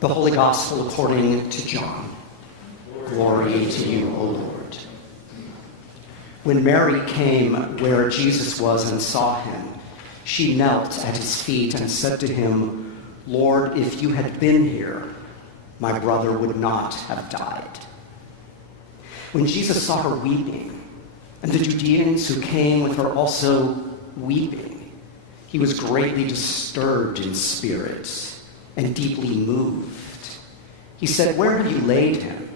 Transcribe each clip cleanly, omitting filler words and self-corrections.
The Holy Gospel according to John. Glory to you, O Lord. When Mary came where Jesus was and saw him, she knelt at his feet and said to him, "Lord, if you had been here, my brother would not have died." When Jesus saw her weeping, and the Judeans who came with her also weeping, he was greatly disturbed in spirit and deeply moved. He said, "Where have you laid him?"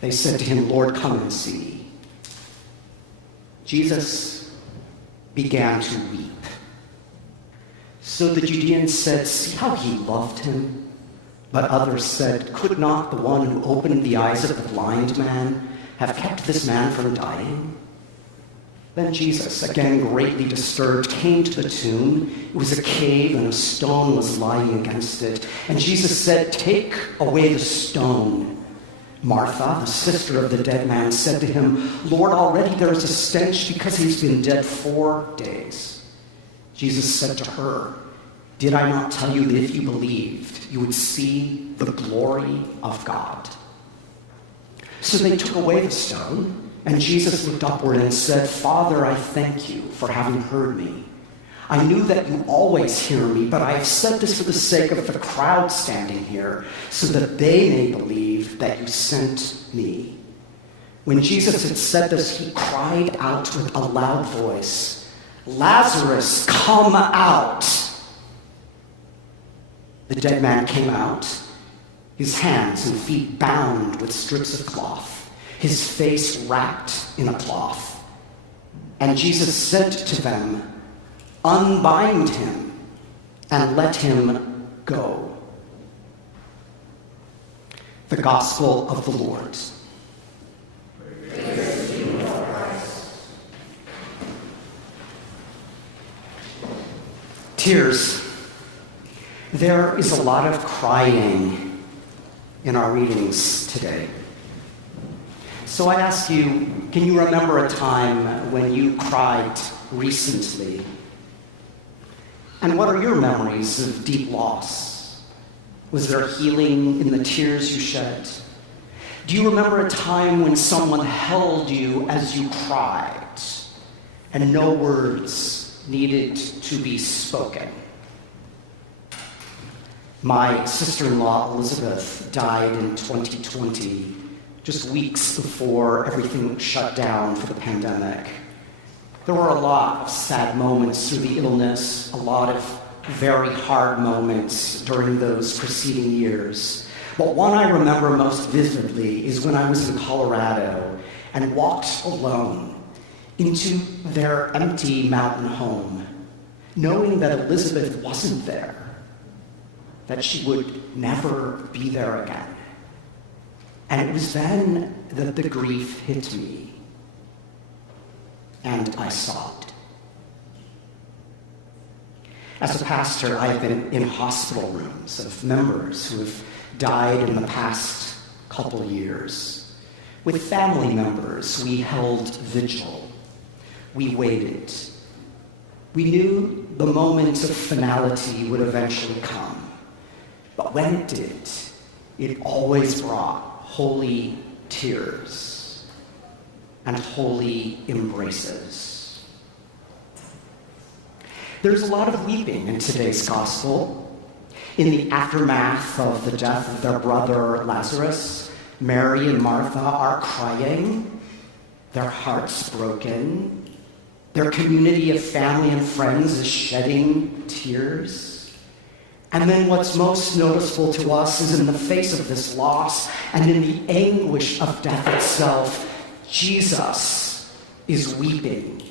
They said to him, "Lord, come and see." Jesus began to weep. So the Judeans said, "See how he loved him?" But others said, "Could not the one who opened the eyes of the blind man have kept this man from dying?" Then Jesus, again greatly disturbed, came to the tomb. It was a cave, and a stone was lying against it. And Jesus said, "Take away the stone." Martha, the sister of the dead man, said to him, "Lord, already there is a stench because he's been dead 4 days." Jesus said to her, "Did I not tell you that if you believed, you would see the glory of God?" So they took away the stone. And Jesus looked upward and said, "Father, I thank you for having heard me. I knew that you always hear me, but I have said this for the sake of the crowd standing here, so that they may believe that you sent me." When Jesus had said this, he cried out with a loud voice, "Lazarus, come out!" The dead man came out, his hands and feet bound with strips of cloth, his face wrapped in a cloth. And Jesus said to them, "Unbind him and let him go." The Gospel of the Lord. Praise to you, Lord Christ. Tears. There is a lot of crying in our readings today. So I ask you, can you remember a time when you cried recently? And what are your memories of deep loss? Was there healing in the tears you shed? Do you remember a time when someone held you as you cried and no words needed to be spoken? My sister-in-law, Elizabeth, died in 2020. Just weeks before everything shut down for the pandemic. There were a lot of sad moments through the illness, a lot of very hard moments during those preceding years. But one I remember most vividly is when I was in Colorado and walked alone into their empty mountain home, knowing that Elizabeth wasn't there, that she would never be there again. And it was then that the grief hit me, and I sobbed. As a pastor, I've been in hospital rooms of members who have died in the past couple years. With family members, we held vigil. We waited. We knew the moment of finality would eventually come. But when it did, it always brought holy tears and holy embraces. There's a lot of weeping in today's gospel. In the aftermath of the death of their brother Lazarus, Mary and Martha are crying, their hearts broken. Their community of family and friends is shedding tears. And then what's most noticeable to us is in the face of this loss and in the anguish of death itself, Jesus is weeping.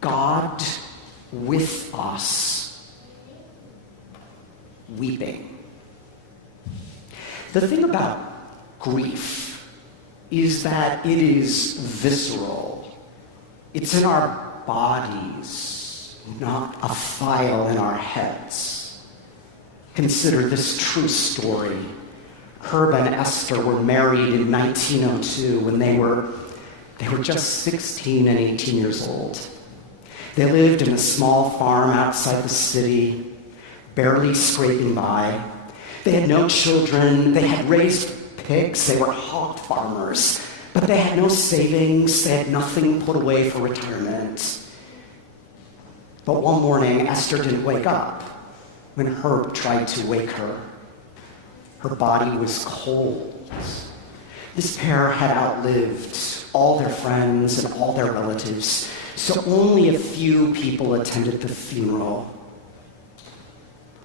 God with us, weeping. The thing about grief is that it is visceral. It's in our bodies, not a file in our heads. Consider this true story. Herb and Esther were married in 1902 when they were just 16 and 18 years old. They lived in a small farm outside the city, barely scraping by. They had no children. They had raised pigs. They were hog farmers. But they had no savings. They had nothing put away for retirement. But one morning, Esther didn't wake up when Herb tried to wake her. Her body was cold. This pair had outlived all their friends and all their relatives, so only a few people attended the funeral.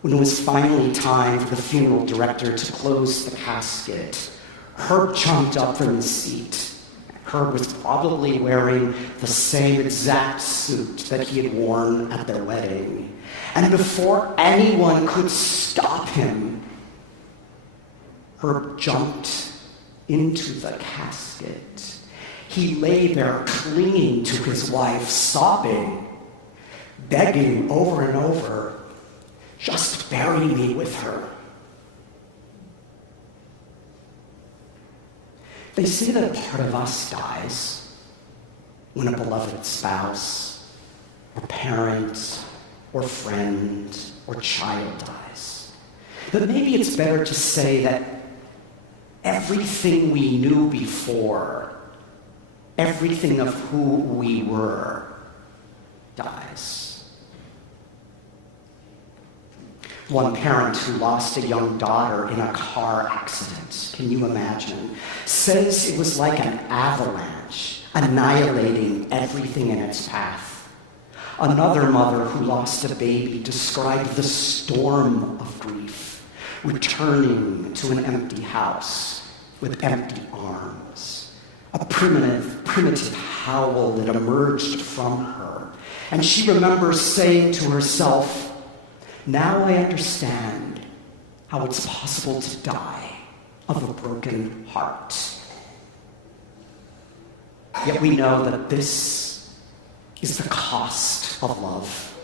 When it was finally time for the funeral director to close the casket, Herb jumped up from his seat. Herb was probably wearing the same exact suit that he had worn at their wedding. And before anyone could stop him, Herb jumped into the casket. He lay there clinging to his wife, sobbing, begging over and over, "Just bury me with her." They say that a part of us dies when a beloved spouse, or parent, or friend, or child dies. But maybe it's better to say that everything we knew before, everything of who we were, dies. One parent who lost a young daughter in a car accident, can you imagine, says it was like an avalanche, annihilating everything in its path. Another mother who lost a baby described the storm of grief, returning to an empty house with empty arms. A primitive howl that emerged from her. And she remembers saying to herself, "Now I understand how it's possible to die of a broken heart." Yet we know that this is the cost of love.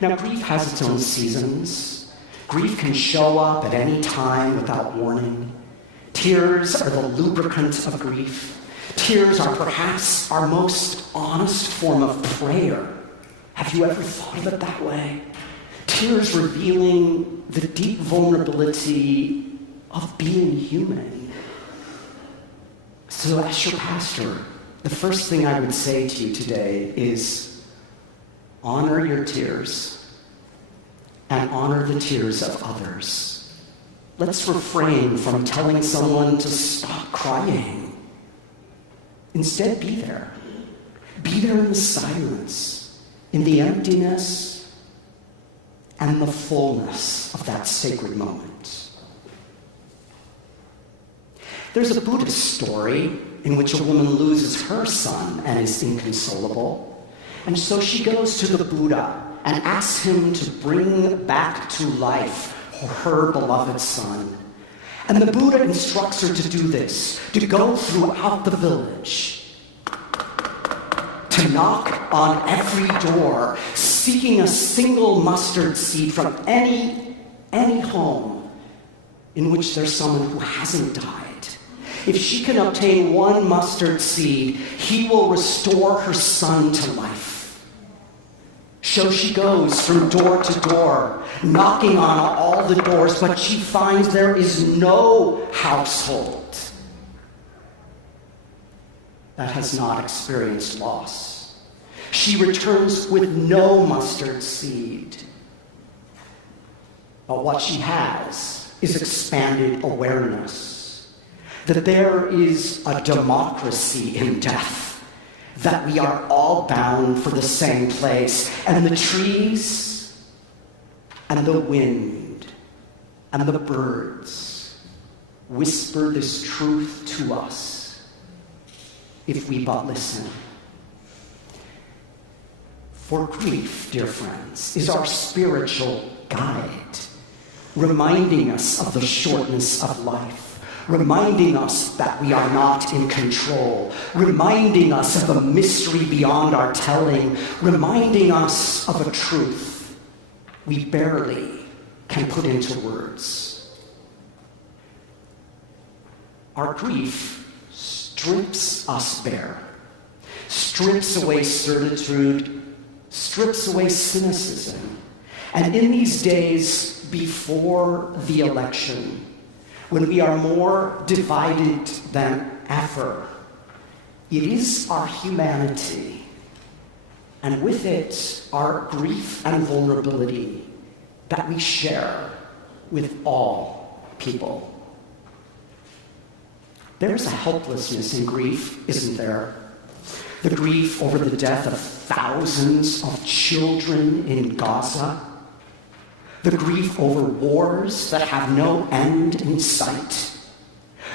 Now, grief has its own seasons. Grief can show up at any time without warning. Tears are the lubricant of grief. Tears are perhaps our most honest form of prayer. Have you ever thought of it that way? Tears revealing the deep vulnerability of being human. So as your pastor, the first thing I would say to you today is honor your tears and honor the tears of others. Let's refrain from telling someone to stop crying. Instead, be there. Be there in the silence, in the emptiness, and the fullness of that sacred moment. There's a Buddhist story in which a woman loses her son and is inconsolable. And so she goes to the Buddha and asks him to bring back to life her beloved son. And the Buddha instructs her to do this, to go throughout the village, to knock on every door, seeking a single mustard seed from any home in which there's someone who hasn't died. If she can obtain one mustard seed, he will restore her son to life. So she goes from door to door, knocking on all the doors, but she finds there is no household that has not experienced loss. She returns with no mustard seed. But what she has is expanded awareness that there is a democracy in death, that we are all bound for the same place, and the trees and the wind and the birds whisper this truth to us if we but listen. For grief, dear friends, is our spiritual guide, reminding us of the shortness of life, reminding us that we are not in control, reminding us of a mystery beyond our telling, reminding us of a truth we barely can put into words. Our grief strips us bare, strips away certitude, strips away cynicism, And in these days before the election, when we are more divided than ever, it is our humanity, and with it our grief and vulnerability, that we share with all people. There's a helplessness in grief, isn't there? The grief over the death of thousands of children in Gaza. The grief over wars that have no end in sight.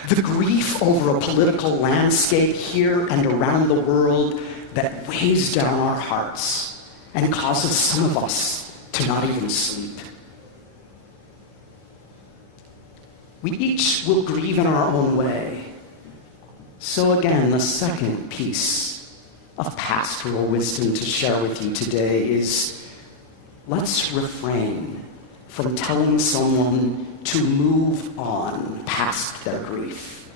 The grief over a political landscape here and around the world that weighs down our hearts and causes some of us to not even sleep. We each will grieve in our own way. So again, the second piece of pastoral wisdom to share with you today is, let's refrain from telling someone to move on past their grief,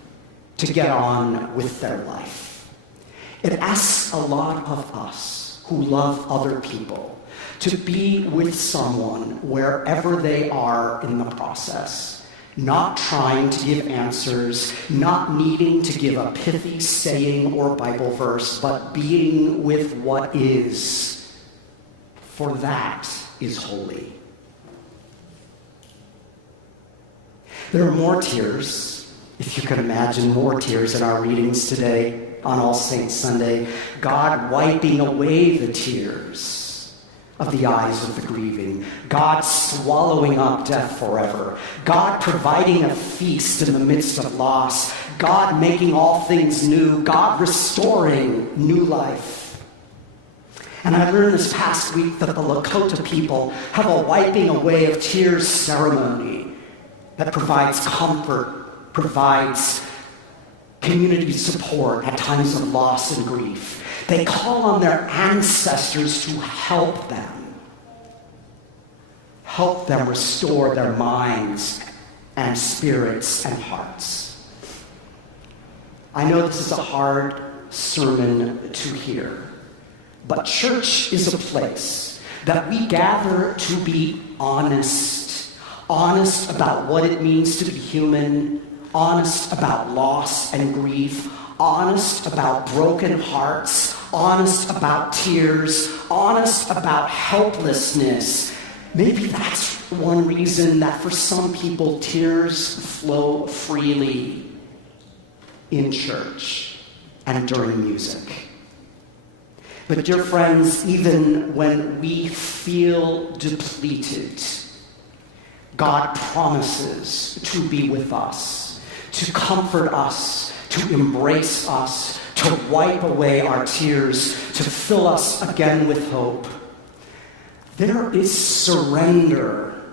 to get on with their life. It asks a lot of us who love other people to be with someone wherever they are in the process, not trying to give answers, not needing to give a pithy saying or Bible verse, but being with what is, for that is holy. There are more tears, if you can imagine, more tears in our readings today on All Saints Sunday. God wiping away the tears of the eyes of the grieving. God swallowing up death forever. God providing a feast in the midst of loss. God making all things new. God restoring new life. And I learned this past week that the Lakota people have a wiping away of tears ceremony that provides comfort, provides community support at times of loss and grief. They call on their ancestors to help them restore their minds and spirits and hearts. I know this is a hard sermon to hear, but church is a place that we gather to be honest about what it means to be human, honest about loss and grief, honest about broken hearts, honest about tears, honest about helplessness. Maybe that's one reason that for some people tears flow freely in church and during music. But dear friends, even when we feel depleted, God promises to be with us, to comfort us, to embrace us, to wipe away our tears, to fill us again with hope. There is surrender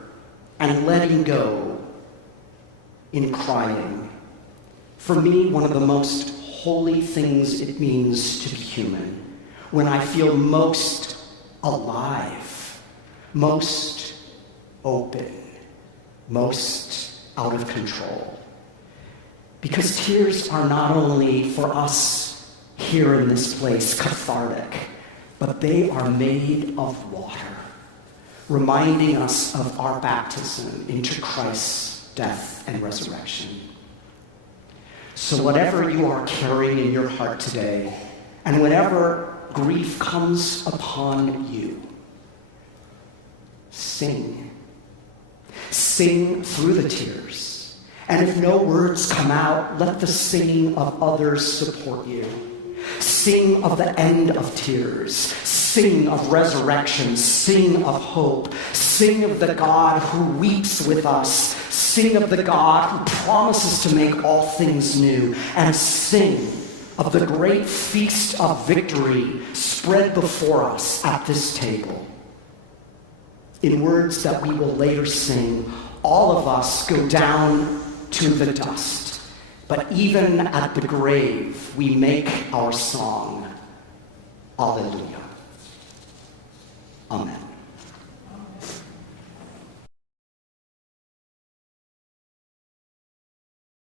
and letting go in crying. For me, one of the most holy things it means to be human, when I feel most alive, most open, most out of control. Because tears are not only for us here in this place cathartic, but they are made of water, reminding us of our baptism into Christ's death and resurrection. So whatever you are carrying in your heart today, and whenever grief comes upon you, sing. Sing through the tears. And if no words come out, let the singing of others support you. Sing of the end of tears. Sing of resurrection. Sing of hope. Sing of the God who weeps with us. Sing of the God who promises to make all things new. And sing of the great feast of victory spread before us at this table. In words that we will later sing, all of us go down to the dust. But even at the grave, we make our song. Alleluia.